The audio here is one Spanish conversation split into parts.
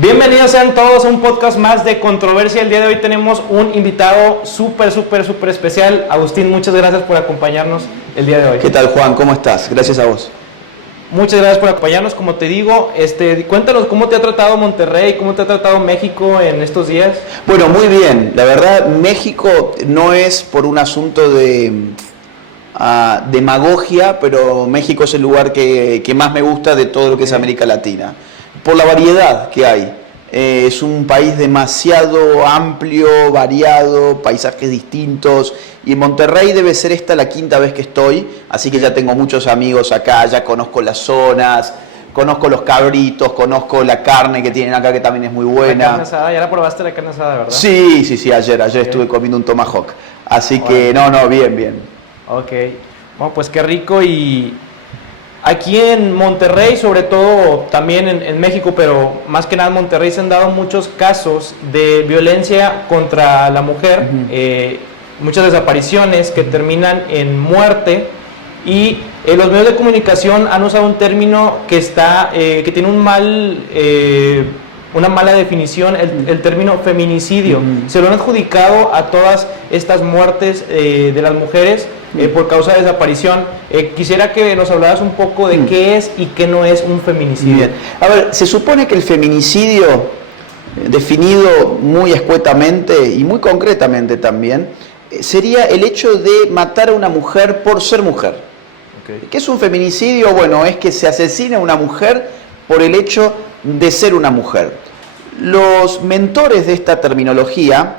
Bienvenidos sean todos a un podcast más de Controversia. El día de hoy tenemos un invitado súper especial. Agustín, muchas gracias por acompañarnos el día de hoy. ¿Qué tal, Juan? ¿Cómo estás? Gracias a vos. Muchas gracias por acompañarnos. Como te digo, cuéntanos cómo te ha tratado Monterrey, cómo te ha tratado México en estos días. Bueno, muy bien. La verdad, México no es por un asunto de demagogia, pero México es el lugar que más me gusta de todo lo que es América Latina. Por la variedad que hay. Es un país demasiado amplio, variado, paisajes distintos, y en Monterrey debe ser esta la quinta vez que estoy, así que ya tengo muchos amigos acá, ya conozco las zonas, conozco los cabritos, conozco la carne que tienen acá que también es muy buena. La carne asada, ya la probaste la carne asada, ¿verdad? Sí, ayer estuve comiendo un tomahawk, así que bien. Ok, bueno, pues qué rico. Y aquí en Monterrey, sobre todo también en México, pero más que nada en Monterrey, se han dado muchos casos de violencia contra la mujer, muchas desapariciones que terminan en muerte, y los medios de comunicación han usado un término que tiene una mala definición, el término feminicidio. Se lo han adjudicado a todas estas muertes de las mujeres por causa de desaparición. Quisiera que nos hablaras un poco de qué es y qué no es un feminicidio. Bien. A ver, se supone que el feminicidio, definido muy escuetamente y muy concretamente también, sería el hecho de matar a una mujer por ser mujer. Okay. ¿Qué es un feminicidio? Bueno, es que se asesina a una mujer por el hecho de ser una mujer. Los mentores de esta terminología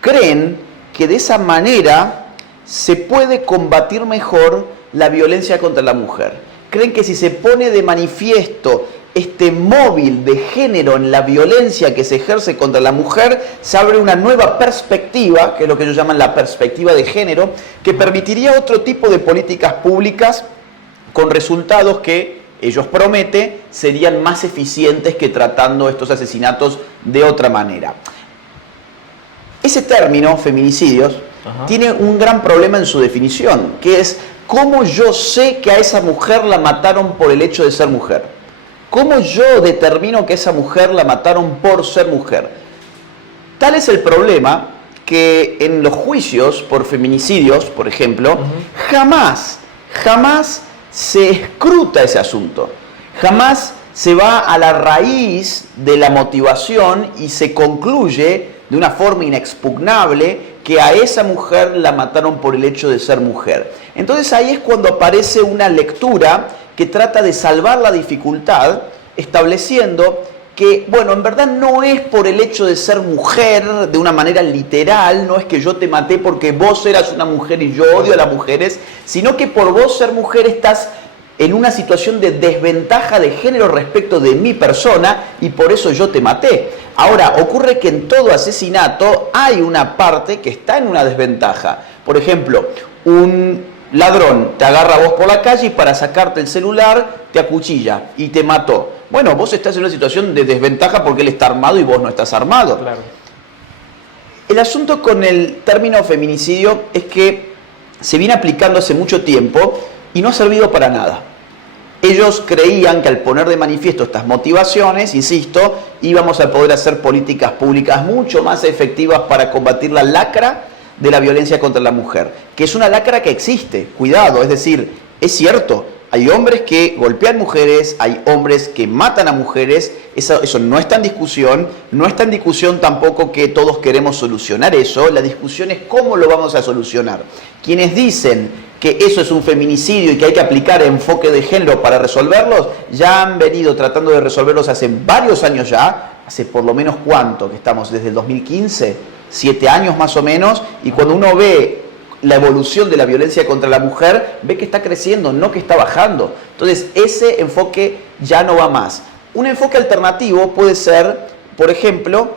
creen que de esa manera se puede combatir mejor la violencia contra la mujer. Creen que si se pone de manifiesto este móvil de género en la violencia que se ejerce contra la mujer, se abre una nueva perspectiva, que es lo que ellos llaman la perspectiva de género, que permitiría otro tipo de políticas públicas con resultados que ellos prometen serían más eficientes que tratando estos asesinatos de otra manera. Ese término, feminicidios, tiene un gran problema en su definición, que es cómo yo sé que a esa mujer la mataron por el hecho de ser mujer. ¿Cómo yo determino que esa mujer la mataron por ser mujer? Tal es el problema que en los juicios por feminicidios, por ejemplo, jamás se escruta ese asunto. Jamás se va a la raíz de la motivación y se concluye de una forma inexpugnable que a esa mujer la mataron por el hecho de ser mujer. Entonces ahí es cuando aparece una lectura que trata de salvar la dificultad, estableciendo que, bueno, en verdad no es por el hecho de ser mujer de una manera literal, no es que yo te maté porque vos eras una mujer y yo odio a las mujeres, sino que por vos ser mujer estás en una situación de desventaja de género respecto de mi persona y por eso yo te maté. Ahora, ocurre que en todo asesinato hay una parte que está en una desventaja. Por ejemplo, un ladrón te agarra a vos por la calle y para sacarte el celular te acuchilla y te mató. Bueno, vos estás en una situación de desventaja porque él está armado y vos no estás armado. Claro. El asunto con el término feminicidio es que se viene aplicando hace mucho tiempo y no ha servido para nada. Ellos creían que al poner de manifiesto estas motivaciones, insisto, íbamos a poder hacer políticas públicas mucho más efectivas para combatir la lacra de la violencia contra la mujer, que es una lacra que existe, cuidado, es decir, es cierto, hay hombres que golpean mujeres, hay hombres que matan a mujeres, eso no está en discusión, no está en discusión tampoco que todos queremos solucionar eso, la discusión es cómo lo vamos a solucionar. Quienes dicen que eso es un feminicidio y que hay que aplicar enfoque de género para resolverlos, ya han venido tratando de resolverlos hace varios años ya, hace por lo menos ¿cuánto? Que estamos desde el 2015, 7 años más o menos, y cuando uno ve la evolución de la violencia contra la mujer, ve que está creciendo, no que está bajando. Entonces, ese enfoque ya no va más. Un enfoque alternativo puede ser, por ejemplo,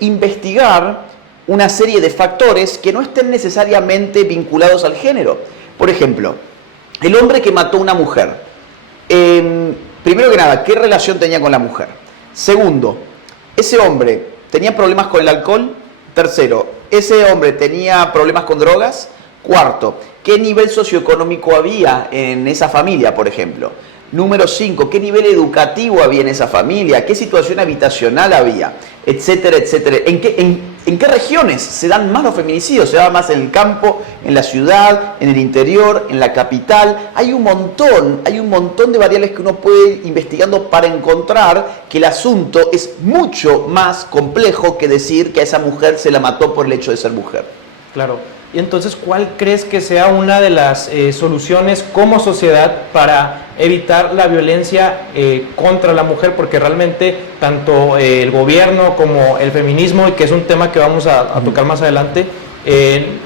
investigar una serie de factores que no estén necesariamente vinculados al género. Por ejemplo, el hombre que mató a una mujer. Primero que nada, ¿qué relación tenía con la mujer? Segundo, ese hombre tenía problemas con el alcohol. Tercero, ese hombre tenía problemas con drogas. Cuarto, ¿qué nivel socioeconómico había en esa familia, por ejemplo? Número 5, ¿qué nivel educativo había en esa familia? ¿Qué situación habitacional había? Etcétera, etcétera. ¿En qué regiones se dan más los feminicidios? ¿Se da más en el campo, en la ciudad, en el interior, en la capital? Hay un montón de variables que uno puede ir investigando para encontrar que el asunto es mucho más complejo que decir que a esa mujer se la mató por el hecho de ser mujer. Claro. Y entonces, ¿cuál crees que sea una de las soluciones como sociedad para evitar la violencia contra la mujer? Porque realmente tanto el gobierno como el feminismo, y que es un tema que vamos a tocar más adelante,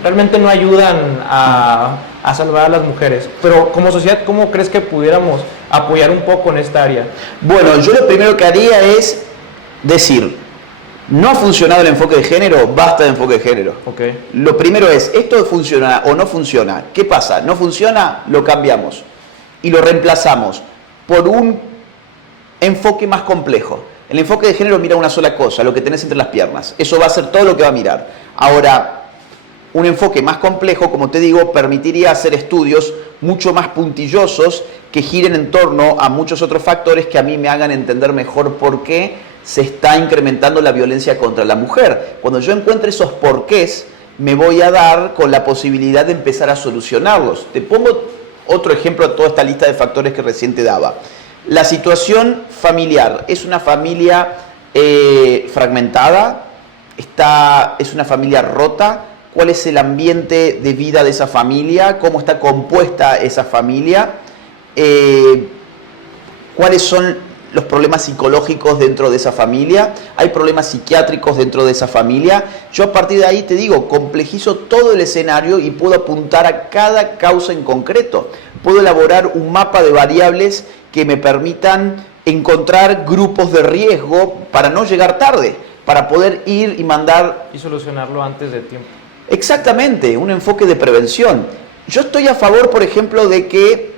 realmente no ayudan a salvar a las mujeres. Pero como sociedad, ¿cómo crees que pudiéramos apoyar un poco en esta área? Bueno, yo lo primero que haría es decir, no ha funcionado el enfoque de género, basta de enfoque de género. Okay. Lo primero es, ¿esto funciona o no funciona? ¿Qué pasa? ¿No funciona? Lo cambiamos y lo reemplazamos por un enfoque más complejo. El enfoque de género mira una sola cosa, lo que tenés entre las piernas. Eso va a ser todo lo que va a mirar. Ahora, un enfoque más complejo, como te digo, permitiría hacer estudios mucho más puntillosos que giren en torno a muchos otros factores que a mí me hagan entender mejor por qué se está incrementando la violencia contra la mujer. Cuando yo encuentre esos porqués, me voy a dar con la posibilidad de empezar a solucionarlos. Te pongo otro ejemplo a toda esta lista de factores que recién te daba. La situación familiar. Es una familia fragmentada, es una familia rota. ¿Cuál es el ambiente de vida de esa familia? ¿Cómo está compuesta esa familia? ¿Cuáles son los problemas psicológicos dentro de esa familia? ¿Hay problemas psiquiátricos dentro de esa familia? Yo a partir de ahí te digo, complejizo todo el escenario y puedo apuntar a cada causa en concreto. Puedo elaborar un mapa de variables que me permitan encontrar grupos de riesgo para no llegar tarde, para poder ir y mandar... Y solucionarlo antes de tiempo. Exactamente, un enfoque de prevención. Yo estoy a favor, por ejemplo, de que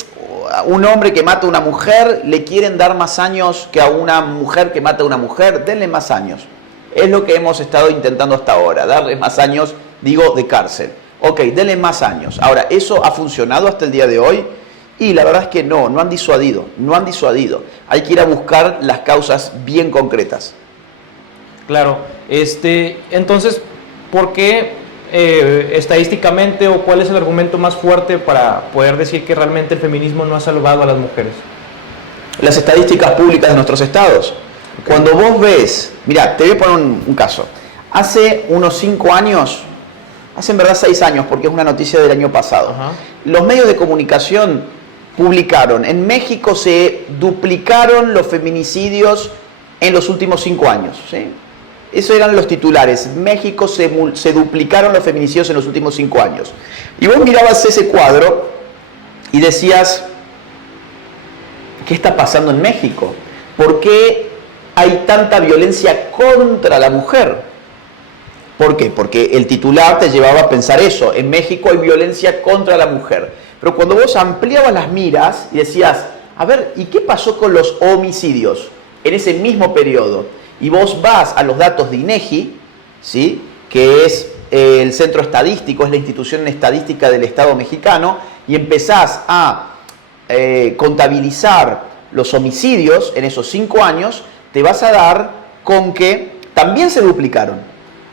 un hombre que mata a una mujer le quieren dar más años que a una mujer que mata a una mujer, denle más años. Es lo que hemos estado intentando hasta ahora, darle más años, digo, de cárcel. Ok, denle más años. Ahora, ¿eso ha funcionado hasta el día de hoy? Y la verdad es que no han disuadido. Hay que ir a buscar las causas bien concretas. Claro, entonces, ¿por qué estadísticamente o cuál es el argumento más fuerte para poder decir que realmente el feminismo no ha salvado a las mujeres? Las estadísticas públicas de nuestros estados. Okay. Cuando vos ves, mira, te voy a poner un caso. Hace unos 5 años, hace en verdad 6 años, porque es una noticia del año pasado, los medios de comunicación publicaron, en México se duplicaron los feminicidios en los últimos 5 años, ¿sí? Esos eran los titulares. En México se duplicaron los feminicidios en los últimos 5 años. Y vos mirabas ese cuadro y decías, ¿qué está pasando en México? ¿Por qué hay tanta violencia contra la mujer? ¿Por qué? Porque el titular te llevaba a pensar eso. En México hay violencia contra la mujer. Pero cuando vos ampliabas las miras y decías, a ver, ¿y qué pasó con los homicidios en ese mismo periodo? Y vos vas a los datos de INEGI, ¿sí?, que es el centro estadístico, es la institución estadística del Estado mexicano, y empezás a contabilizar los homicidios en esos 5 años, te vas a dar con que también se duplicaron.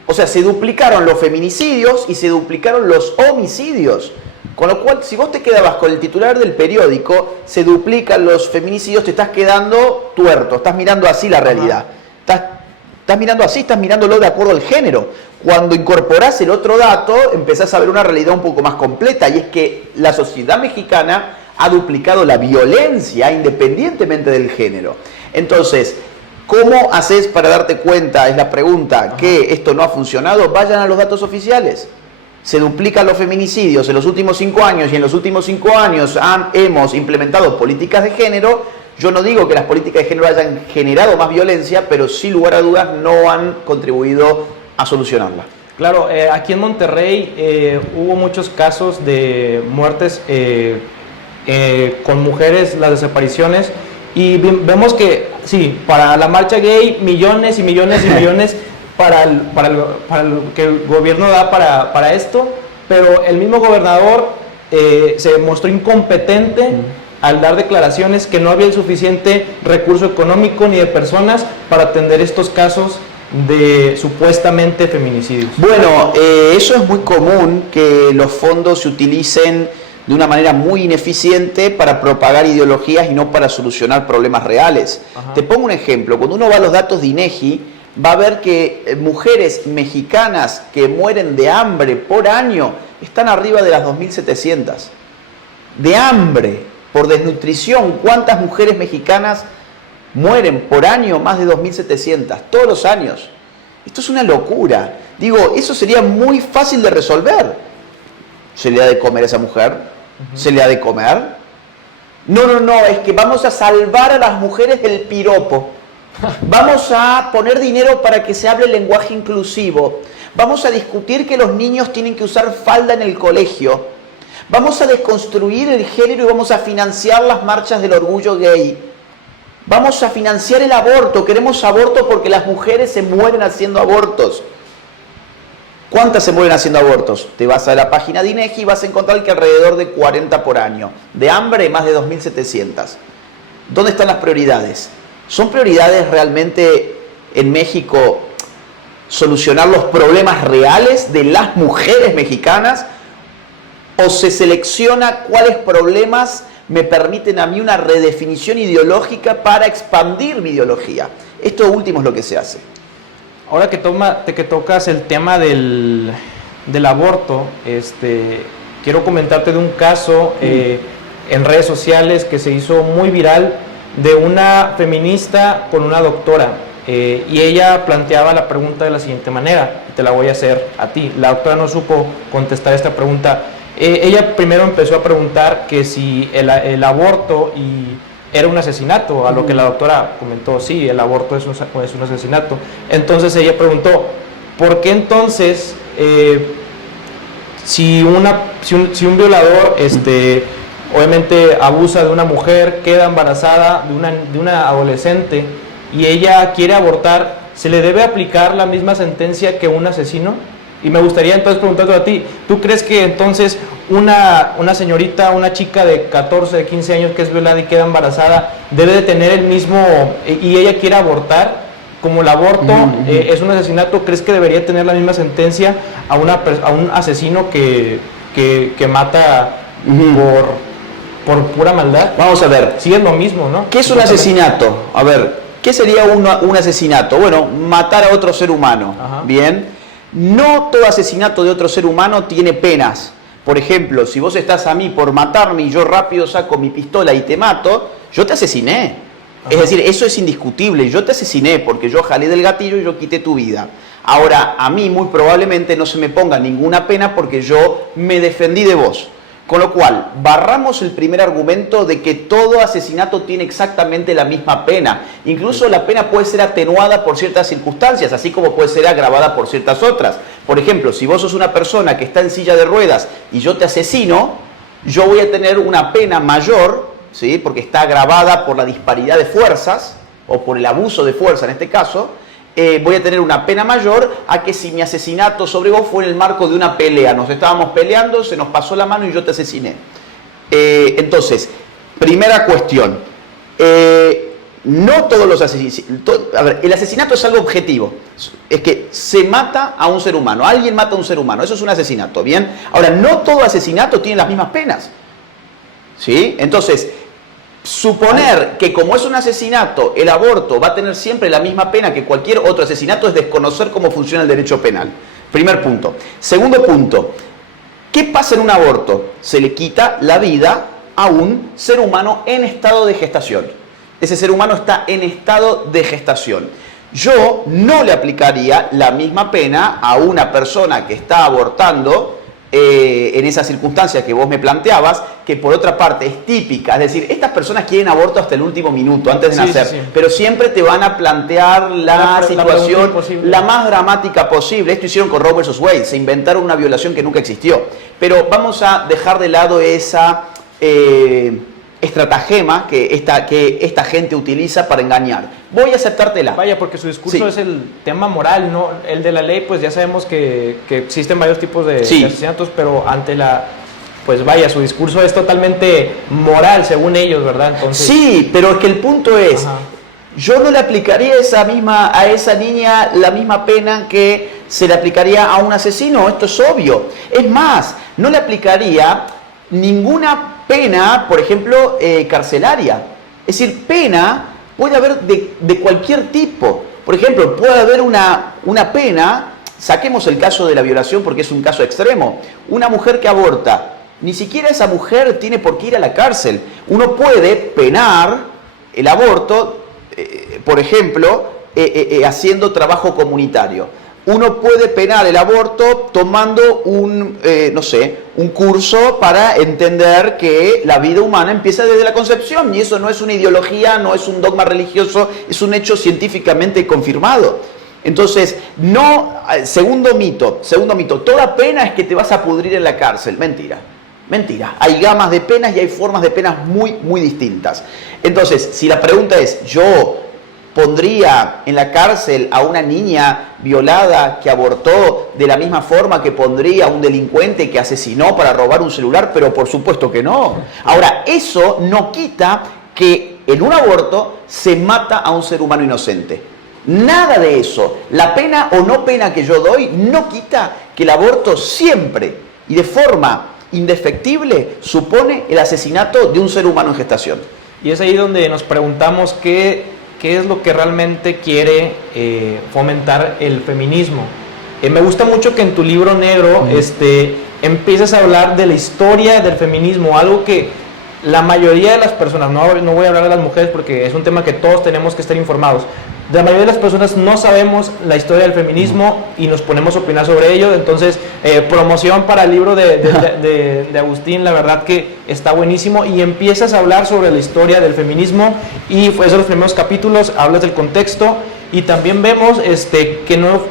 O sea, se duplicaron los feminicidios y se duplicaron los homicidios. Con lo cual, si vos te quedabas con el titular del periódico, se duplican los feminicidios, te estás quedando tuerto, estás mirando así la realidad. Estás mirando así, estás mirándolo de acuerdo al género. Cuando incorporás el otro dato, empezás a ver una realidad un poco más completa, y es que la sociedad mexicana ha duplicado la violencia independientemente del género. Entonces, ¿cómo haces para darte cuenta, es la pregunta, que esto no ha funcionado? Vayan a los datos oficiales. Se duplican los feminicidios en los últimos 5 años, y en los últimos 5 años hemos implementado políticas de género. Yo no digo que las políticas de género hayan generado más violencia, pero sin lugar a dudas no han contribuido a solucionarla. Claro, aquí en Monterrey hubo muchos casos de muertes con mujeres, las desapariciones, y vemos que sí, para la marcha gay, millones y millones y millones para lo que el gobierno da para esto, pero el mismo gobernador se mostró incompetente al dar declaraciones que no había el suficiente recurso económico ni de personas para atender estos casos de supuestamente feminicidios. Bueno, eso es muy común, que los fondos se utilicen de una manera muy ineficiente para propagar ideologías y no para solucionar problemas reales. Ajá. Te pongo un ejemplo. Cuando uno va a los datos de INEGI, va a ver que mujeres mexicanas que mueren de hambre por año están arriba de las 2.700. De hambre, por desnutrición. ¿Cuántas mujeres mexicanas mueren por año? Más de 2.700, todos los años. Esto es una locura. Digo, eso sería muy fácil de resolver. ¿Se le da de comer a esa mujer? ¿Se le da de comer? No, es que vamos a salvar a las mujeres del piropo. Vamos a poner dinero para que se hable el lenguaje inclusivo. Vamos a discutir que los niños tienen que usar falda en el colegio. Vamos a desconstruir el género y vamos a financiar las marchas del orgullo gay. Vamos a financiar el aborto. Queremos aborto porque las mujeres se mueren haciendo abortos. ¿Cuántas se mueren haciendo abortos? Te vas a la página de INEGI y vas a encontrar que alrededor de 40 por año. De hambre, más de 2.700. ¿Dónde están las prioridades? ¿Son prioridades realmente en México solucionar los problemas reales de las mujeres mexicanas? ¿O se selecciona cuáles problemas me permiten a mí una redefinición ideológica para expandir mi ideología? Esto último es lo que se hace. Ahora que tocas el tema del aborto, quiero comentarte de un caso en redes sociales que se hizo muy viral, de una feminista con una doctora, y ella planteaba la pregunta de la siguiente manera, te la voy a hacer a ti. La doctora no supo contestar esta pregunta. Ella primero empezó a preguntar que si el aborto era un asesinato, a lo que la doctora comentó, sí, el aborto es un asesinato. Entonces ella preguntó, ¿por qué entonces, si un violador obviamente abusa de una mujer, queda embarazada de una adolescente y ella quiere abortar, ¿se le debe aplicar la misma sentencia que un asesino? Y me gustaría entonces preguntarte a ti, ¿tú crees que entonces una señorita, una chica de 14, de 15 años que es violada y queda embarazada, debe de tener el mismo, y ella quiere abortar, como el aborto es un asesinato, ¿crees que debería tener la misma sentencia a un asesino que mata por pura maldad? Vamos a ver. Sí, es lo mismo, ¿no? ¿Qué es un asesinato? A ver, ¿qué sería un asesinato? Bueno, matar a otro ser humano. Ajá. Bien. No todo asesinato de otro ser humano tiene penas. Por ejemplo, si vos estás a mí por matarme y yo rápido saco mi pistola y te mato, yo te asesiné. Ajá. Es decir, eso es indiscutible. Yo te asesiné porque yo jalé del gatillo y yo quité tu vida. Ahora, a mí muy probablemente no se me ponga ninguna pena porque yo me defendí de vos. Con lo cual, barramos el primer argumento de que todo asesinato tiene exactamente la misma pena. Incluso la pena puede ser atenuada por ciertas circunstancias, así como puede ser agravada por ciertas otras. Por ejemplo, si vos sos una persona que está en silla de ruedas y yo te asesino, yo voy a tener una pena mayor, ¿sí? Porque está agravada por la disparidad de fuerzas, o por el abuso de fuerza en este caso. Voy a tener una pena mayor a que si mi asesinato sobre vos fue en el marco de una pelea. Nos estábamos peleando, se nos pasó la mano y yo te asesiné. Entonces, primera cuestión. No todos los asesinatos... A ver, el asesinato es algo objetivo. Es que se mata a un ser humano. Alguien mata a un ser humano. Eso es un asesinato, ¿bien? Ahora, no todo asesinato tiene las mismas penas. ¿Sí? Entonces... suponer que como es un asesinato, el aborto va a tener siempre la misma pena que cualquier otro asesinato es desconocer cómo funciona el derecho penal. Primer punto. Segundo punto. ¿Qué pasa en un aborto? Se le quita la vida a un ser humano en estado de gestación. Ese ser humano está en estado de gestación. Yo no le aplicaría la misma pena a una persona que está abortando en esa circunstancia que vos me planteabas, que por otra parte es típica, es decir, estas personas quieren aborto hasta el último minuto, antes de nacer, sí. Pero siempre te van a plantear la situación la más dramática posible. Esto hicieron con Roe vs. Wade, se inventaron una violación que nunca existió, pero vamos a dejar de lado esa estratagema que esta gente utiliza para engañar. Voy a aceptártela. Vaya, porque su discurso es el tema moral, ¿no? El de la ley, pues ya sabemos que existen varios tipos de asesinatos, pero ante la pues vaya, su discurso es totalmente moral, según ellos, ¿verdad? Entonces, sí, pero es que el punto es, ajá. yo no le aplicaría a esa niña la misma pena que se le aplicaría a un asesino, esto es obvio. Es más, no le aplicaría ninguna pena, por ejemplo, carcelaria. Es decir, pena puede haber de cualquier tipo. Por ejemplo, puede haber una pena, saquemos el caso de la violación porque es un caso extremo, una mujer que aborta. Ni siquiera esa mujer tiene por qué ir a la cárcel. Uno puede penar el aborto, por ejemplo, haciendo trabajo comunitario. Uno puede penar el aborto tomando un curso para entender que la vida humana empieza desde la concepción. Y eso no es una ideología, no es un dogma religioso, es un hecho científicamente confirmado. Entonces, segundo mito, toda pena es que te vas a pudrir en la cárcel. Mentira, hay gamas de penas y hay formas de penas muy, muy distintas. Entonces, si la pregunta es, ¿yo pondría en la cárcel a una niña violada que abortó de la misma forma que pondría a un delincuente que asesinó para robar un celular? Pero por supuesto que no. Ahora, eso no quita que en un aborto se mata a un ser humano inocente. Nada de eso. La pena o no pena que yo doy no quita que el aborto siempre y de forma indefectible supone el asesinato de un ser humano en gestación. Y es ahí donde nos preguntamos qué es lo que realmente quiere fomentar el feminismo. Me gusta mucho que en tu libro negro empiezas a hablar de la historia del feminismo, algo que la mayoría de las personas, no voy a hablar de las mujeres porque es un tema que todos tenemos que estar informados, la mayoría de las personas no sabemos la historia del feminismo y nos ponemos a opinar sobre ello. Entonces, promoción para el libro de Agustín, la verdad que está buenísimo, y empiezas a hablar sobre la historia del feminismo y fue esos los primeros capítulos, hablas del contexto y también vemos que no,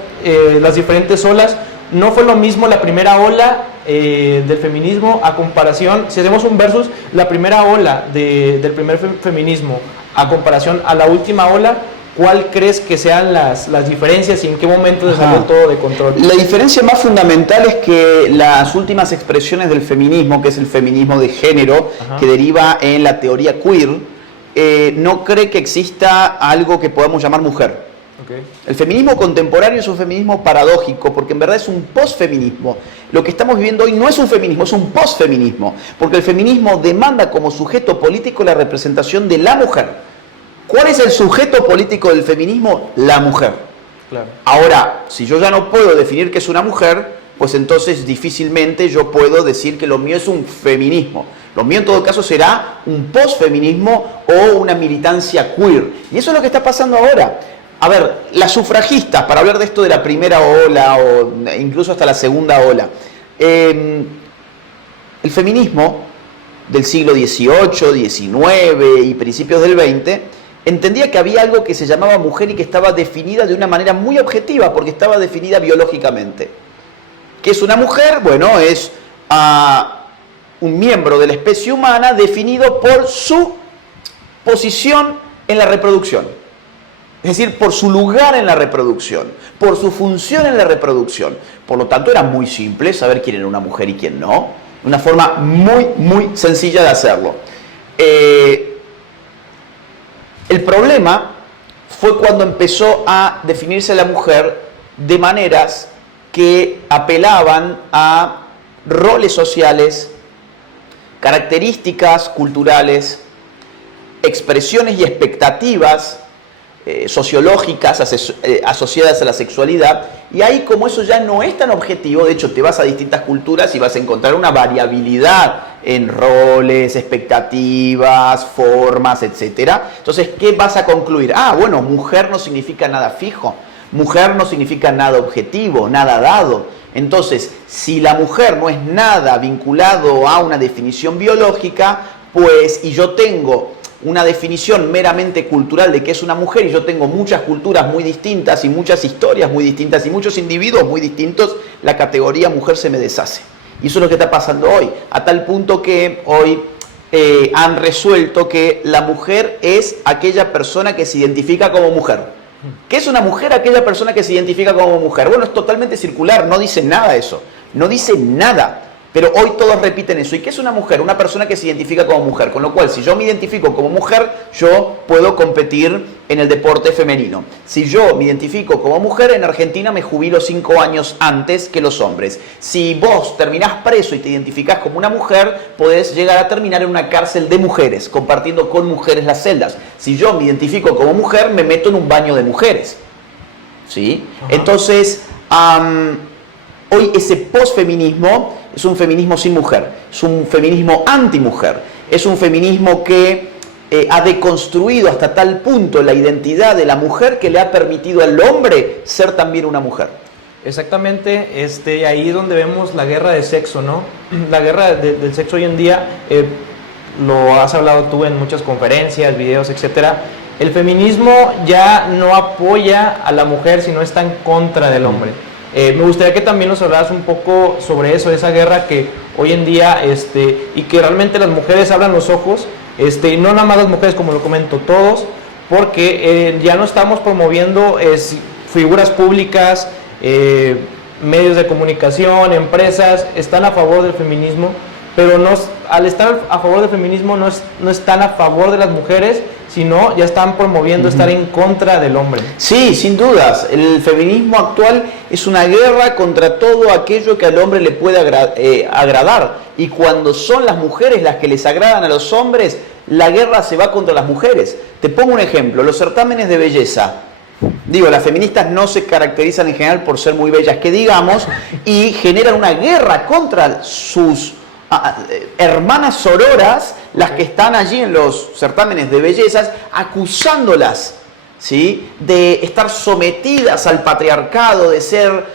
las diferentes olas, no fue lo mismo la primera ola del feminismo a comparación, si hacemos un versus, la primera ola del primer feminismo a comparación a la última ola, ¿cuál crees que sean las diferencias y en qué momento se salió todo de control? La diferencia más fundamental es que las últimas expresiones del feminismo, que es el feminismo de género, que deriva en la teoría queer, no cree que exista algo que podamos llamar mujer. Okay. El feminismo contemporáneo es un feminismo paradójico, porque en verdad es un posfeminismo. Lo que estamos viviendo hoy no es un feminismo, es un posfeminismo, porque el feminismo demanda como sujeto político la representación de la mujer. ¿Cuál es el sujeto político del feminismo? La mujer. Claro. Ahora, si yo ya no puedo definir qué es una mujer, pues entonces difícilmente yo puedo decir que lo mío es un feminismo. Lo mío en todo caso será un posfeminismo o una militancia queer. Y eso es lo que está pasando ahora. A ver, las sufragistas, para hablar de esto de la primera ola o incluso hasta la segunda ola, el feminismo del siglo XVIII, XIX y principios del XX entendía que había algo que se llamaba mujer y que estaba definida de una manera muy objetiva, porque estaba definida biológicamente. ¿Qué es una mujer? Bueno, es un miembro de la especie humana definido por su posición en la reproducción. Es decir, por su lugar en la reproducción, por su función en la reproducción. Por lo tanto, era muy simple saber quién era una mujer y quién no. Una forma muy, muy sencilla de hacerlo. El problema fue cuando empezó a definirse la mujer de maneras que apelaban a roles sociales, características culturales, expresiones y expectativas sociológicas asociadas a la sexualidad, y ahí, como eso ya no es tan objetivo, de hecho te vas a distintas culturas y vas a encontrar una variabilidad en roles, expectativas, formas, etc. Entonces, ¿qué vas a concluir? Bueno, mujer no significa nada fijo, mujer no significa nada objetivo, nada dado. Entonces, si la mujer no es nada vinculado a una definición biológica, pues, y yo tengo una definición meramente cultural de qué es una mujer, y yo tengo muchas culturas muy distintas y muchas historias muy distintas y muchos individuos muy distintos, la categoría mujer se me deshace. Y eso es lo que está pasando hoy, a tal punto que hoy han resuelto que la mujer es aquella persona que se identifica como mujer. ¿Qué es una mujer? Aquella persona que se identifica como mujer. Bueno, es totalmente circular, no dice nada eso, no dice nada. Pero hoy todos repiten eso. ¿Y qué es una mujer? Una persona que se identifica como mujer. Con lo cual, si yo me identifico como mujer, yo puedo competir en el deporte femenino. Si yo me identifico como mujer, en Argentina me jubilo 5 años antes que los hombres. Si vos terminás preso y te identificás como una mujer, podés llegar a terminar en una cárcel de mujeres, compartiendo con mujeres las celdas. Si yo me identifico como mujer, me meto en un baño de mujeres. ¿Sí? Entonces, hoy ese posfeminismo es un feminismo sin mujer, es un feminismo antimujer, es un feminismo que ha deconstruido hasta tal punto la identidad de la mujer que le ha permitido al hombre ser también una mujer. Exactamente, ahí es donde vemos la guerra de sexo, ¿no? La guerra del sexo hoy en día, lo has hablado tú en muchas conferencias, videos, etcétera. El feminismo ya no apoya a la mujer, sino está en contra del hombre. Me gustaría que también nos hablaras un poco sobre eso, esa guerra que hoy en día, y que realmente las mujeres abran los ojos, y no nada más las mujeres, como lo comento, todos, porque ya no estamos promoviendo figuras públicas, medios de comunicación, empresas, están a favor del feminismo, pero al estar a favor del feminismo no están a favor de las mujeres, sino ya están promoviendo estar en contra del hombre. Sí, sin dudas. El feminismo actual es una guerra contra todo aquello que al hombre le puede agradar. Y cuando son las mujeres las que les agradan a los hombres, la guerra se va contra las mujeres. Te pongo un ejemplo, los certámenes de belleza. Digo, las feministas no se caracterizan en general por ser muy bellas, que digamos, y generan una guerra contra sus hermanas sororas, las que están allí en los certámenes de bellezas, acusándolas, ¿sí?, de estar sometidas al patriarcado, de ser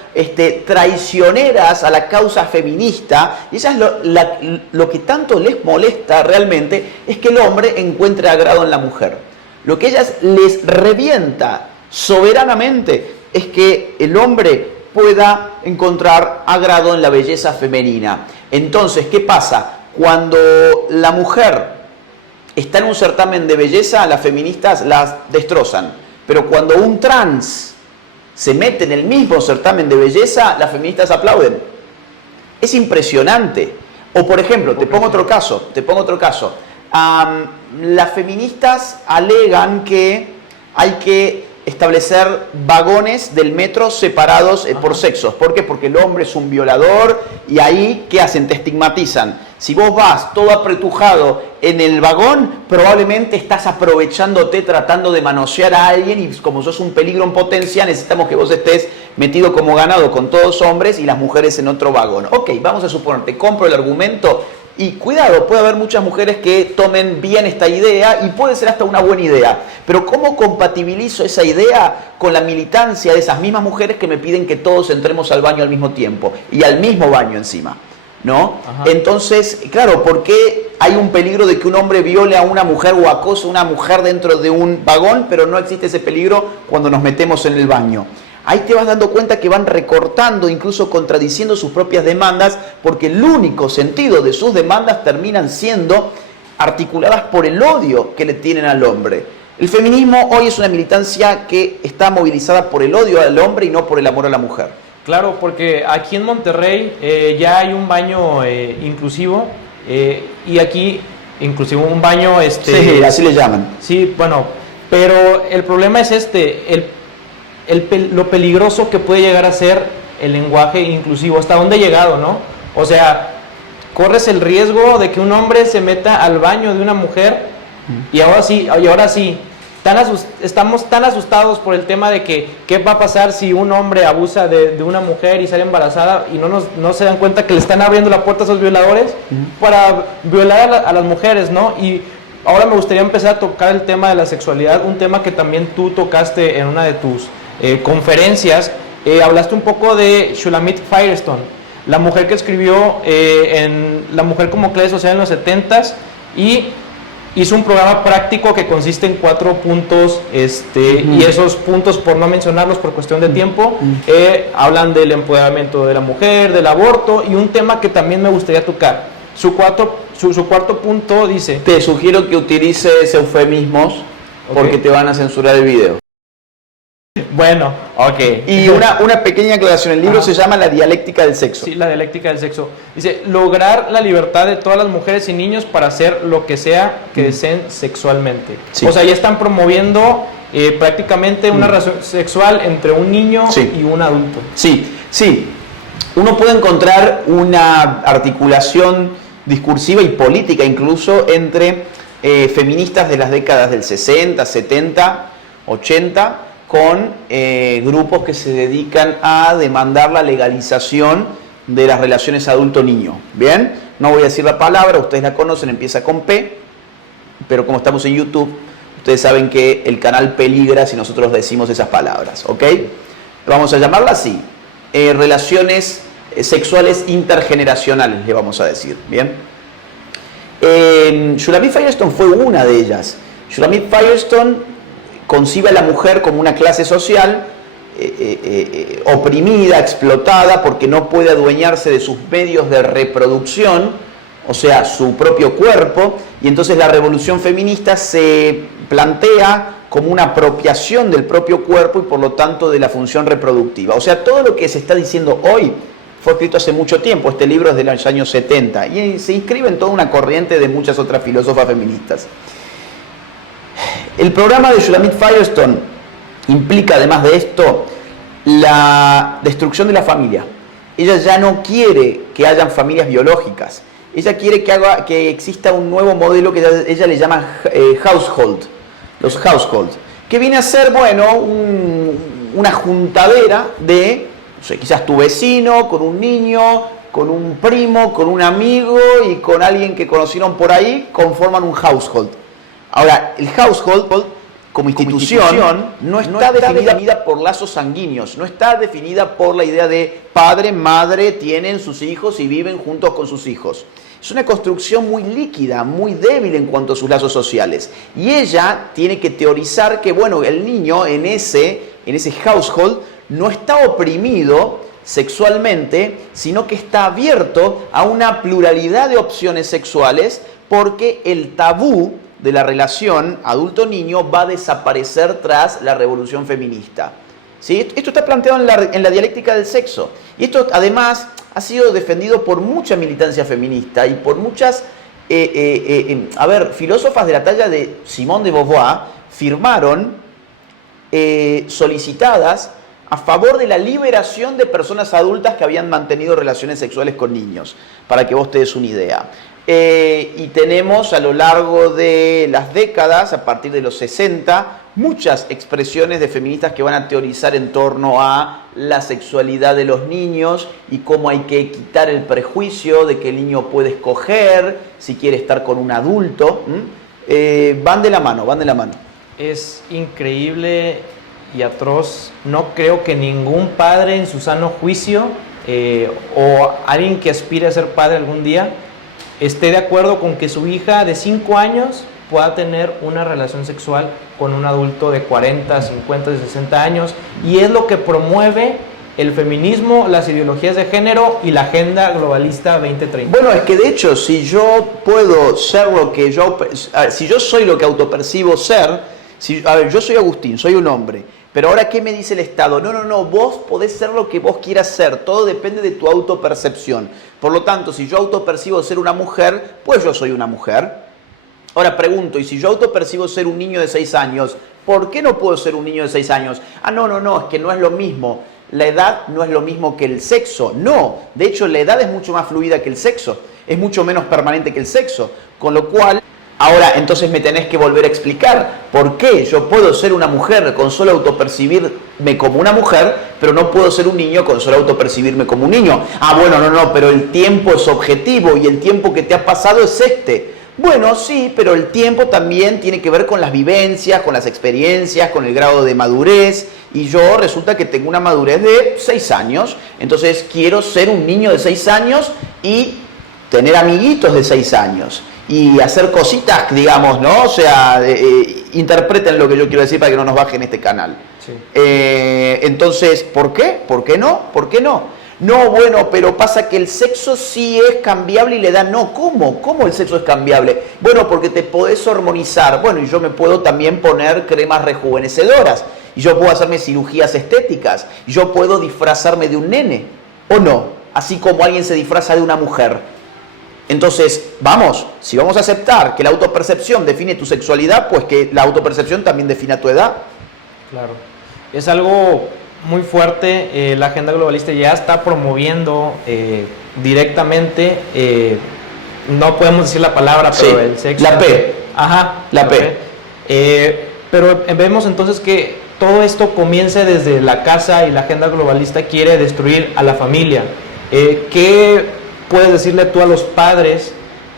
traicioneras a la causa feminista. Y eso es lo que tanto les molesta realmente, es que el hombre encuentre agrado en la mujer. Lo que ellas les revienta soberanamente es que el hombre pueda encontrar agrado en la belleza femenina. Entonces, ¿qué pasa? Cuando la mujer está en un certamen de belleza, las feministas las destrozan. Pero cuando un trans se mete en el mismo certamen de belleza, las feministas aplauden. Es impresionante. O por ejemplo, te pongo otro caso. Las feministas alegan que hay que establecer vagones del metro separados por sexos. ¿Por qué? Porque el hombre es un violador y ahí, ¿qué hacen? Te estigmatizan. Si vos vas todo apretujado en el vagón, probablemente estás aprovechándote tratando de manosear a alguien, y como sos un peligro en potencia, necesitamos que vos estés metido como ganado con todos hombres y las mujeres en otro vagón. Ok, vamos a suponer, te compro el argumento. Y cuidado, puede haber muchas mujeres que tomen bien esta idea y puede ser hasta una buena idea. Pero ¿cómo compatibilizo esa idea con la militancia de esas mismas mujeres que me piden que todos entremos al baño al mismo tiempo y al mismo baño encima? ¿No? Ajá. Entonces, claro, ¿por qué hay un peligro de que un hombre viole a una mujer o acose a una mujer dentro de un vagón, pero no existe ese peligro cuando nos metemos en el baño? Ahí te vas dando cuenta que van recortando, incluso contradiciendo sus propias demandas, porque el único sentido de sus demandas terminan siendo articuladas por el odio que le tienen al hombre. El feminismo hoy es una militancia que está movilizada por el odio al hombre y no por el amor a la mujer. Claro, porque aquí en Monterrey ya hay un baño inclusivo, y aquí inclusive un baño... sí, así le llaman. Sí, bueno, pero el problema es lo peligroso que puede llegar a ser el lenguaje inclusivo, hasta dónde ha llegado, ¿no? O sea, corres el riesgo de que un hombre se meta al baño de una mujer y ahora sí, estamos tan asustados por el tema de que qué va a pasar si un hombre abusa de una mujer y sale embarazada y no se dan cuenta que le están abriendo la puerta a esos violadores para violar a las mujeres, ¿no? Y ahora me gustaría empezar a tocar el tema de la sexualidad, un tema que también tú tocaste en una de tus conferencias. Hablaste un poco de Shulamit Firestone, la mujer que escribió en La mujer como clase social en los 70s, y hizo un programa práctico que consiste en 4 puntos, y esos puntos, por no mencionarlos por cuestión de tiempo, hablan del empoderamiento de la mujer, del aborto, y un tema que también me gustaría tocar. Su cuarto punto dice: te sugiero que utilices eufemismos, porque te van a censurar el video. Bueno, ok. Y una pequeña aclaración, el libro se llama La dialéctica del sexo. Sí, la dialéctica del sexo. Dice, lograr la libertad de todas las mujeres y niños para hacer lo que sea que deseen sexualmente. Sí. O sea, ya están promoviendo prácticamente una relación sexual entre un niño y un adulto. Sí, sí. Uno puede encontrar una articulación discursiva y política incluso entre feministas de las décadas del 60, 70, 80, con grupos que se dedican a demandar la legalización de las relaciones adulto-niño. ¿Bien? No voy a decir la palabra, ustedes la conocen, empieza con P, pero como estamos en YouTube, ustedes saben que el canal peligra si nosotros decimos esas palabras, ¿ok? Vamos a llamarla así, relaciones sexuales intergeneracionales, le vamos a decir, ¿bien? Shulamit Firestone fue una de ellas. Shulamit Firestone concibe a la mujer como una clase social oprimida, explotada, porque no puede adueñarse de sus medios de reproducción, o sea, su propio cuerpo, y entonces la revolución feminista se plantea como una apropiación del propio cuerpo y por lo tanto de la función reproductiva. O sea, todo lo que se está diciendo hoy fue escrito hace mucho tiempo. Este libro es de los años 70 y se inscribe en toda una corriente de muchas otras filósofas feministas. El programa de Shulamit Firestone implica, además de esto, la destrucción de la familia. Ella ya no quiere que hayan familias biológicas. Ella quiere que exista un nuevo modelo que ella le llama household, los households, que viene a ser, bueno, una juntadera de, no sé, quizás tu vecino, con un niño, con un primo, con un amigo y con alguien que conocieron por ahí, conforman un household. Ahora, el household como institución no está definida por lazos sanguíneos, no está definida por la idea de padre, madre, tienen sus hijos y viven juntos con sus hijos. Es una construcción muy líquida, muy débil en cuanto a sus lazos sociales. Y ella tiene que teorizar que, bueno, el niño en ese household no está oprimido sexualmente, sino que está abierto a una pluralidad de opciones sexuales porque el tabú de la relación adulto-niño va a desaparecer tras la revolución feminista. ¿Sí? Esto está planteado en la dialéctica del sexo. Y esto además ha sido defendido por mucha militancia feminista y por muchas, filósofas de la talla de Simone de Beauvoir firmaron solicitadas a favor de la liberación de personas adultas que habían mantenido relaciones sexuales con niños, para que vos te des una idea. Y tenemos a lo largo de las décadas, a partir de los 60, muchas expresiones de feministas que van a teorizar en torno a la sexualidad de los niños y cómo hay que quitar el prejuicio de que el niño puede escoger si quiere estar con un adulto. Van de la mano. Es increíble y atroz. No creo que ningún padre en su sano juicio o alguien que aspire a ser padre algún día esté de acuerdo con que su hija de 5 años pueda tener una relación sexual con un adulto de 40, 50, 60 años. Y es lo que promueve el feminismo, las ideologías de género y la agenda globalista 2030. Bueno, es que de hecho, si yo puedo ser si yo soy lo que autopercibo ser, yo soy Agustín, soy un hombre, pero ahora ¿qué me dice el Estado? No, vos podés ser lo que vos quieras ser, todo depende de tu autopercepción. Por lo tanto, si yo autopercibo ser una mujer, pues yo soy una mujer. Ahora pregunto, ¿y si yo autopercibo ser un niño de 6 años, por qué no puedo ser un niño de 6 años? No, es que no es lo mismo. La edad no es lo mismo que el sexo. No, de hecho la edad es mucho más fluida que el sexo, es mucho menos permanente que el sexo. Con lo cual, ahora entonces me tenés que volver a explicar por qué yo puedo ser una mujer con solo autopercibirme como una mujer, pero no puedo ser un niño con solo autopercibirme como un niño. No, pero el tiempo es objetivo y el tiempo que te ha pasado es este. Bueno, sí, pero el tiempo también tiene que ver con las vivencias, con las experiencias, con el grado de madurez. Y yo resulta que tengo una madurez de 6 años. Entonces quiero ser un niño de 6 años y tener amiguitos de 6 años. Y hacer cositas, digamos, ¿no? O sea, interpreten lo que yo quiero decir para que no nos bajen este canal. Sí. Entonces, ¿por qué? ¿Por qué no? ¿Por qué no? No, bueno, pero pasa que el sexo sí es cambiable y la edad no. ¿Cómo? ¿Cómo el sexo es cambiable? Bueno, porque te podés hormonizar. Bueno, y yo me puedo también poner cremas rejuvenecedoras. y yo puedo hacerme cirugías estéticas, y yo puedo disfrazarme de un nene, ¿o no? Así como alguien se disfraza de una mujer. Entonces, vamos, si vamos a aceptar que la autopercepción define tu sexualidad, pues que la autopercepción también defina tu edad. Claro. Es algo muy fuerte. La agenda globalista ya está promoviendo directamente, no podemos decir la palabra, pero Sí, el sexo. la P. Ajá. La P. Pero vemos entonces que todo esto comienza desde la casa y la agenda globalista quiere destruir a la familia. ¿Qué puedes decirle tú a los padres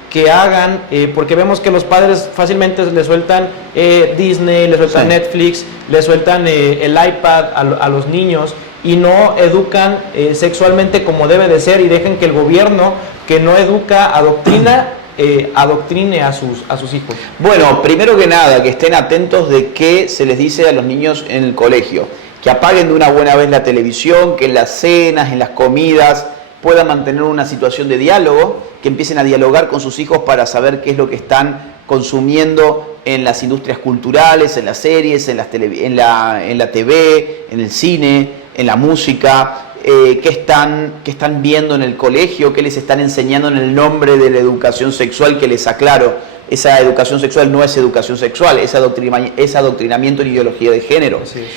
que hagan? Porque vemos que los padres fácilmente le sueltan Disney, le sueltan Netflix, le sueltan el iPad a los niños y no educan sexualmente como debe de ser, y dejan que el gobierno, que no educa, adoctrine a sus hijos. Bueno, primero que nada, que estén atentos de qué se les dice a los niños en el colegio. Que apaguen de una buena vez la televisión, que en las cenas, en las comidas, puedan mantener una situación de diálogo, que empiecen a dialogar con sus hijos para saber qué es lo que están consumiendo en las industrias culturales, en las series, en la TV, en el cine, en la música. Qué están viendo en el colegio, qué les están enseñando en el nombre de la educación sexual, que les aclaro, esa educación sexual no es educación sexual, es adoctrinamiento en ideología de género. Así es.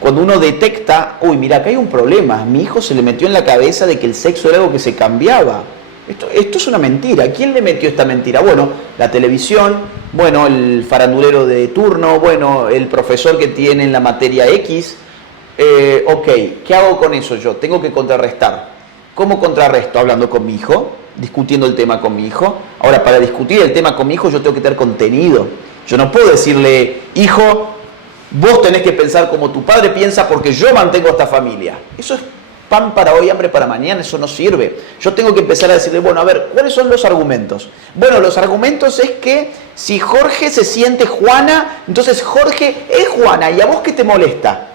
Cuando uno detecta, uy, mira, acá hay un problema, mi hijo se le metió en la cabeza de que el sexo era algo que se cambiaba. Esto es una mentira. ¿Quién le metió esta mentira? Bueno, la televisión, bueno, el farandulero de turno, bueno, el profesor que tiene en la materia X. Ok, ¿qué hago con eso yo? Tengo que contrarrestar. ¿Cómo contrarresto? Hablando con mi hijo, discutiendo el tema con mi hijo. Ahora, para discutir el tema con mi hijo yo tengo que tener contenido. Yo no puedo decirle, hijo, vos tenés que pensar como tu padre piensa porque yo mantengo esta familia. Eso es pan para hoy, hambre para mañana, eso no sirve. Yo tengo que empezar a decirle, bueno, a ver, ¿cuáles son los argumentos? Bueno, los argumentos es que si Jorge se siente Juana, entonces Jorge es Juana, ¿y a vos qué te molesta?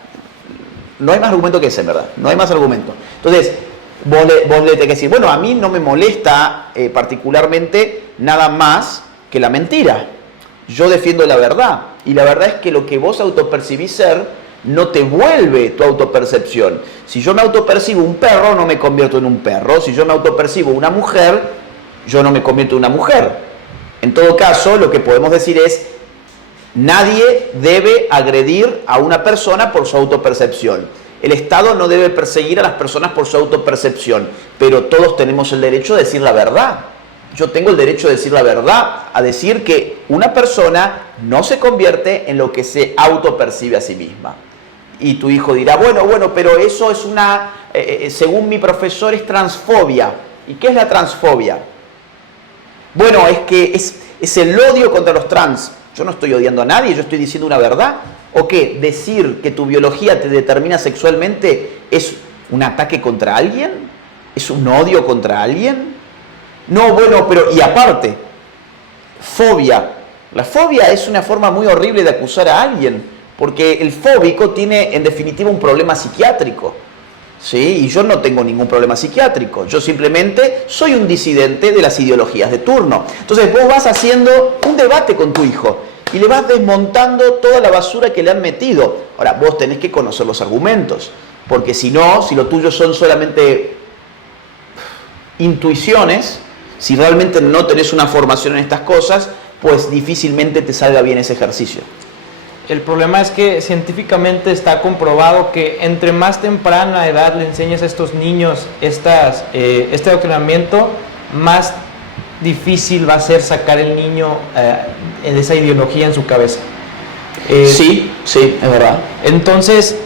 No hay más argumento que ese, en verdad. No hay más argumento. Entonces, vos le tenés que decir, bueno, a mí no me molesta particularmente nada más que la mentira. Yo defiendo la verdad. Y la verdad es que lo que vos autopercibís ser no te vuelve tu autopercepción. Si yo me autopercibo un perro, no me convierto en un perro. Si yo me autopercibo una mujer, yo no me convierto en una mujer. En todo caso, lo que podemos decir es, nadie debe agredir a una persona por su autopercepción. El Estado no debe perseguir a las personas por su autopercepción, pero todos tenemos el derecho de decir la verdad. Yo tengo el derecho de decir la verdad, a decir que una persona no se convierte en lo que se autopercibe a sí misma. Y tu hijo dirá, bueno, pero eso es según mi profesor es transfobia. ¿Y qué es la transfobia? Bueno, es que es el odio contra los trans. Yo no estoy odiando a nadie, yo estoy diciendo una verdad. ¿O qué? ¿Decir que tu biología te determina sexualmente es un ataque contra alguien? ¿Es un odio contra alguien? No, bueno, pero y aparte, fobia. La fobia es una forma muy horrible de acusar a alguien, porque el fóbico tiene en definitiva un problema psiquiátrico. ¿Sí? Y yo no tengo ningún problema psiquiátrico, yo simplemente soy un disidente de las ideologías de turno. Entonces vos vas haciendo un debate con tu hijo y le vas desmontando toda la basura que le han metido. Ahora, vos tenés que conocer los argumentos, porque si no, si lo tuyo son solamente intuiciones, si realmente no tenés una formación en estas cosas, pues difícilmente te salga bien ese ejercicio. El problema es que científicamente está comprobado que entre más temprana edad le enseñas a estos niños este adoctrinamiento, más difícil va a ser sacar el niño de esa ideología en su cabeza. Sí, es verdad. Entonces,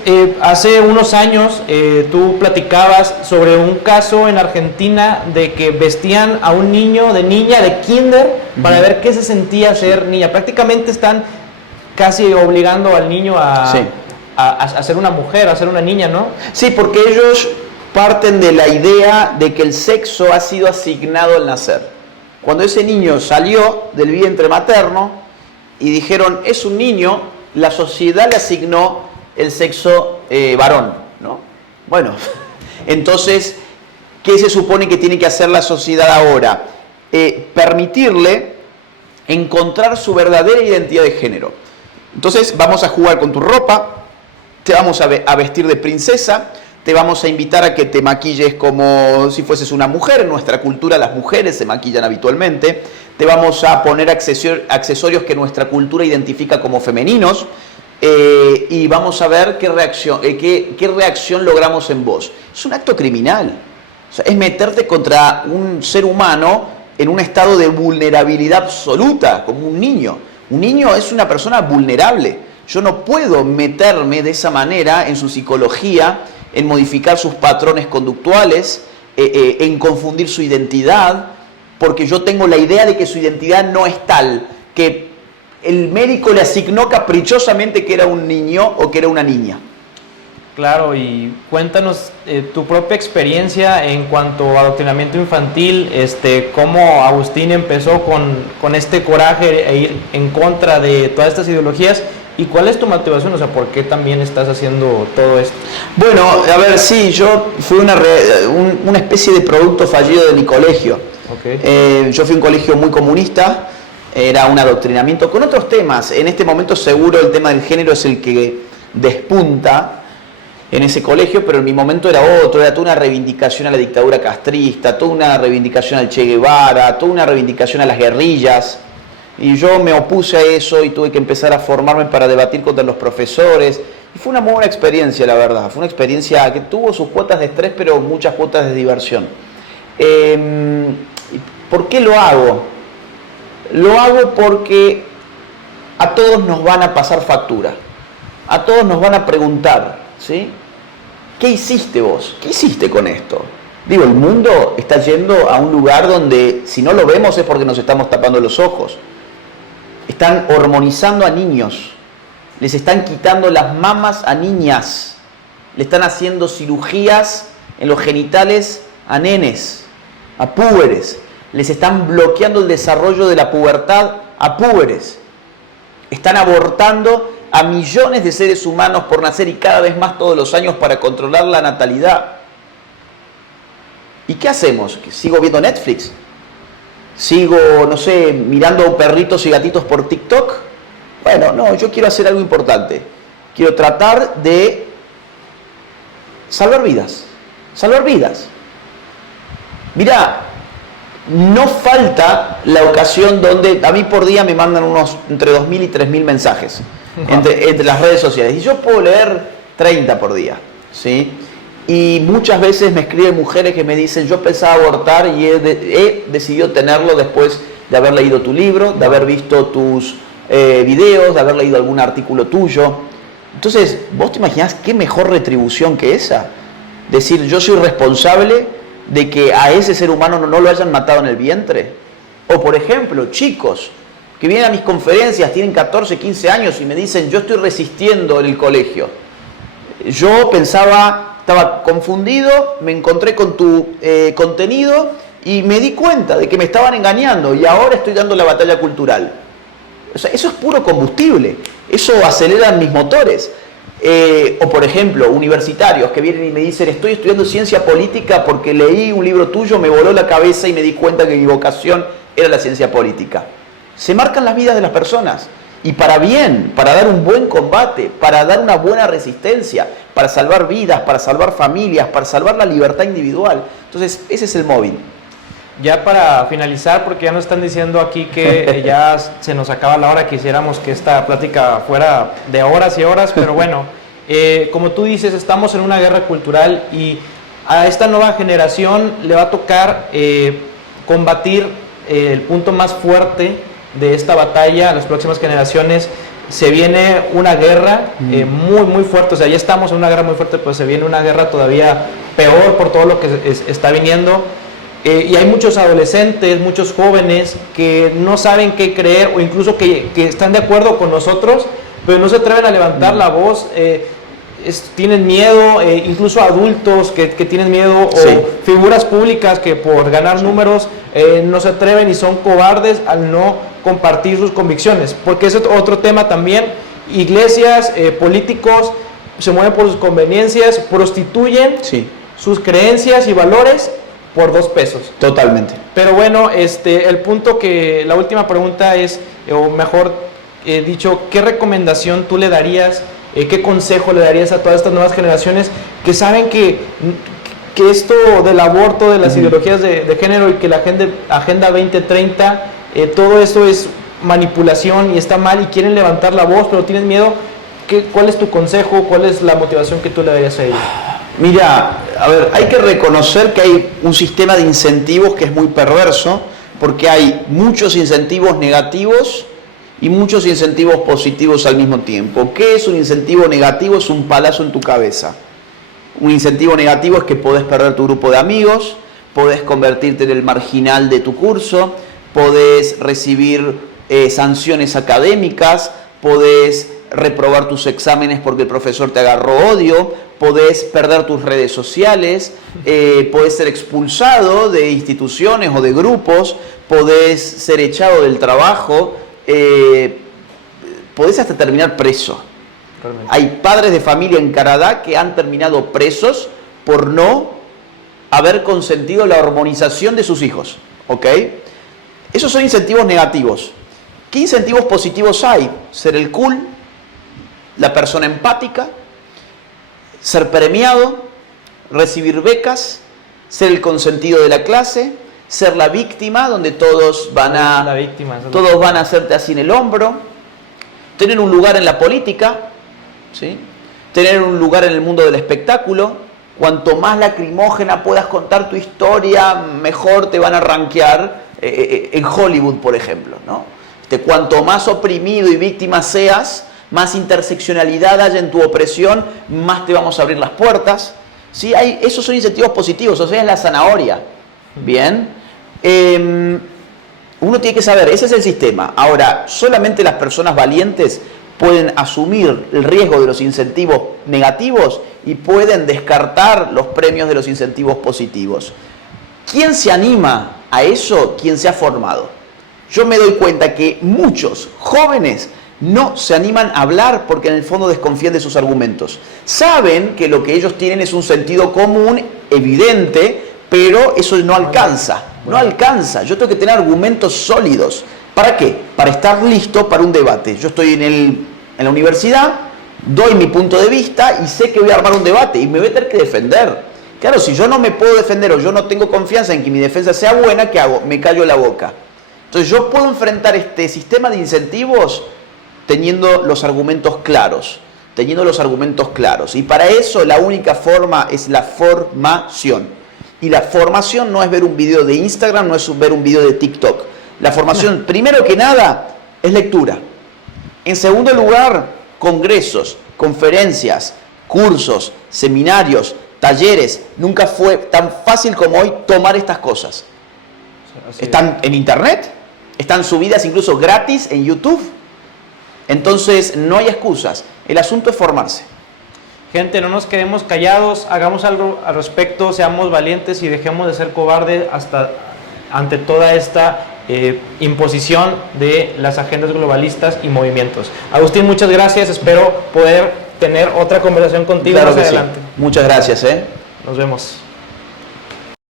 hace unos años tú platicabas sobre un caso en Argentina de que vestían a un niño de niña, de kinder, para ver qué se sentía ser niña. Prácticamente están casi obligando al niño a ser una mujer, a ser una niña, ¿no? Sí, porque ellos parten de la idea de que el sexo ha sido asignado al nacer. Cuando ese niño salió del vientre materno y dijeron, es un niño, la sociedad le asignó el sexo varón, ¿no? Bueno, entonces, ¿qué se supone que tiene que hacer la sociedad ahora? Permitirle encontrar su verdadera identidad de género. Entonces vamos a jugar con tu ropa, te vamos a vestir de princesa, te vamos a invitar a que te maquilles como si fueses una mujer. En nuestra cultura las mujeres se maquillan habitualmente. Te vamos a poner accesorios que nuestra cultura identifica como femeninos. Y vamos a ver qué reacción logramos en vos. Es un acto criminal. O sea, es meterte contra un ser humano en un estado de vulnerabilidad absoluta, como un niño. Un niño es una persona vulnerable. Yo no puedo meterme de esa manera en su psicología, en modificar sus patrones conductuales, en confundir su identidad, porque yo tengo la idea de que su identidad no es tal, que el médico le asignó caprichosamente que era un niño o que era una niña. Claro, y cuéntanos tu propia experiencia en cuanto a adoctrinamiento infantil, cómo Agustín empezó con este coraje e ir en contra de todas estas ideologías, y cuál es tu motivación, o sea, ¿por qué también estás haciendo todo esto? Bueno, a ver, sí, yo fui una especie de producto fallido de mi colegio. Okay. Yo fui a un colegio muy comunista, era un adoctrinamiento con otros temas. En este momento seguro el tema del género es el que despunta en ese colegio, pero en mi momento era otro, era toda una reivindicación a la dictadura castrista, toda una reivindicación al Che Guevara, toda una reivindicación a las guerrillas, y yo me opuse a eso y tuve que empezar a formarme para debatir contra los profesores, y fue una muy buena experiencia, la verdad, fue una experiencia que tuvo sus cuotas de estrés, pero muchas cuotas de diversión. ¿Por qué lo hago? Lo hago porque a todos nos van a pasar factura, a todos nos van a preguntar, ¿sí? ¿Qué hiciste vos? ¿Qué hiciste con esto? Digo, el mundo está yendo a un lugar donde si no lo vemos es porque nos estamos tapando los ojos. Están hormonizando a niños, les están quitando las mamas a niñas, le están haciendo cirugías en los genitales a nenes, a púberes, les están bloqueando el desarrollo de la pubertad a púberes, están abortando a millones de seres humanos por nacer y cada vez más todos los años para controlar la natalidad. ¿Y qué hacemos? ¿Sigo viendo Netflix? ¿Sigo, no sé, mirando perritos y gatitos por TikTok? Bueno, no, yo quiero hacer algo importante. Quiero tratar de salvar vidas. Salvar vidas. Mirá, no falta la ocasión donde a mí por día me mandan unos entre 2.000 y 3.000 mensajes entre las redes sociales. Y yo puedo leer 30 por día, ¿sí? Y muchas veces me escriben mujeres que me dicen, yo pensaba abortar y he decidido tenerlo después de haber leído tu libro, de haber visto tus videos, de haber leído algún artículo tuyo. Entonces, ¿vos te imaginás qué mejor retribución que esa? Decir, yo soy responsable de que a ese ser humano no lo hayan matado en el vientre. O por ejemplo, chicos que vienen a mis conferencias, tienen 14, 15 años y me dicen, yo estoy resistiendo en el colegio. Yo estaba confundido, me encontré con tu contenido y me di cuenta de que me estaban engañando y ahora estoy dando la batalla cultural. O sea, eso es puro combustible, eso acelera mis motores. O por ejemplo, universitarios que vienen y me dicen, estoy estudiando ciencia política porque leí un libro tuyo, me voló la cabeza y me di cuenta que mi vocación era la ciencia política. Se marcan las vidas de las personas. Y para bien, para dar un buen combate, para dar una buena resistencia, para salvar vidas, para salvar familias, para salvar la libertad individual. Entonces, ese es el móvil. Ya para finalizar, porque ya nos están diciendo aquí que ya se nos acaba la hora, quisiéramos que esta plática fuera de horas y horas, pero bueno, como tú dices, estamos en una guerra cultural y a esta nueva generación le va a tocar combatir el punto más fuerte de esta batalla. A las próximas generaciones se viene una guerra muy muy fuerte, o sea, ya estamos en una guerra muy fuerte, pues se viene una guerra todavía peor por todo lo que está viniendo. Y hay muchos adolescentes, muchos jóvenes que no saben qué creer o incluso que están de acuerdo con nosotros, pero no se atreven a levantar la voz, tienen miedo, incluso adultos que tienen miedo, sí, o figuras públicas que por ganar números no se atreven y son cobardes al no compartir sus convicciones, porque ese es otro tema también. Iglesias, políticos se mueven por sus conveniencias, prostituyen sí, sus creencias y valores por 2 pesos. Totalmente. Pero bueno, el punto la última pregunta es, o mejor, dicho, ¿qué recomendación tú le darías, qué consejo le darías a todas estas nuevas generaciones que saben que esto del aborto, de las ideologías de género y que la Agenda 2030, todo eso es manipulación y está mal y quieren levantar la voz, pero tienen miedo? ¿Cuál es tu consejo? ¿Cuál es la motivación que tú le darías a ellos? Mira, a ver, hay que reconocer que hay un sistema de incentivos que es muy perverso, porque hay muchos incentivos negativos y muchos incentivos positivos al mismo tiempo. ¿Qué es un incentivo negativo? Es un palazo en tu cabeza. Un incentivo negativo es que podés perder tu grupo de amigos, podés convertirte en el marginal de tu curso, podés recibir sanciones académicas, podés reprobar tus exámenes porque el profesor te agarró odio, podés perder tus redes sociales, podés ser expulsado de instituciones o de grupos, podés ser echado del trabajo, podés hasta terminar preso. Realmente. Hay padres de familia en Canadá que han terminado presos por no haber consentido la hormonización de sus hijos. ¿Ok? Esos son incentivos negativos. ¿Qué incentivos positivos hay? Ser el cool, la persona empática, ser premiado, recibir becas, ser el consentido de la clase, ser la víctima, donde todos van a hacerte así en el hombro, tener un lugar en la política, ¿sí? Tener un lugar en el mundo del espectáculo. Cuanto más lacrimógena puedas contar tu historia, mejor te van a rankear en Hollywood, por ejemplo, ¿no? Cuanto más oprimido y víctima seas, más interseccionalidad haya en tu opresión, más te vamos a abrir las puertas. ¿Sí? Esos son incentivos positivos, o sea, es la zanahoria. Bien. Uno tiene que saber, ese es el sistema. Ahora, solamente las personas valientes pueden asumir el riesgo de los incentivos negativos y pueden descartar los premios de los incentivos positivos. ¿Quién se anima a eso? Quien se ha formado. Yo me doy cuenta que muchos jóvenes no se animan a hablar porque en el fondo desconfían de sus argumentos. Saben que lo que ellos tienen es un sentido común, evidente, pero eso no alcanza. No alcanza. Yo tengo que tener argumentos sólidos. ¿Para qué? Para estar listo para un debate. Yo estoy en la universidad, doy mi punto de vista y sé que voy a armar un debate y me voy a tener que defender. Claro, si yo no me puedo defender o yo no tengo confianza en que mi defensa sea buena, ¿qué hago? Me callo la boca. Entonces yo puedo enfrentar este sistema de incentivos teniendo los argumentos claros. Y para eso la única forma es la formación. Y la formación no es ver un video de Instagram, no es ver un video de TikTok. La formación, primero que nada, es lectura. En segundo lugar, congresos, conferencias, cursos, seminarios, talleres. Nunca fue tan fácil como hoy tomar estas cosas. Están en internet, están subidas incluso gratis en YouTube. Entonces no hay excusas. El asunto es formarse. Gente, no nos quedemos callados, hagamos algo al respecto, seamos valientes y dejemos de ser cobardes ante toda esta imposición de las agendas globalistas y movimientos. Agustín, muchas gracias, espero poder tener otra conversación contigo más adelante. Sí. Muchas gracias. Nos vemos.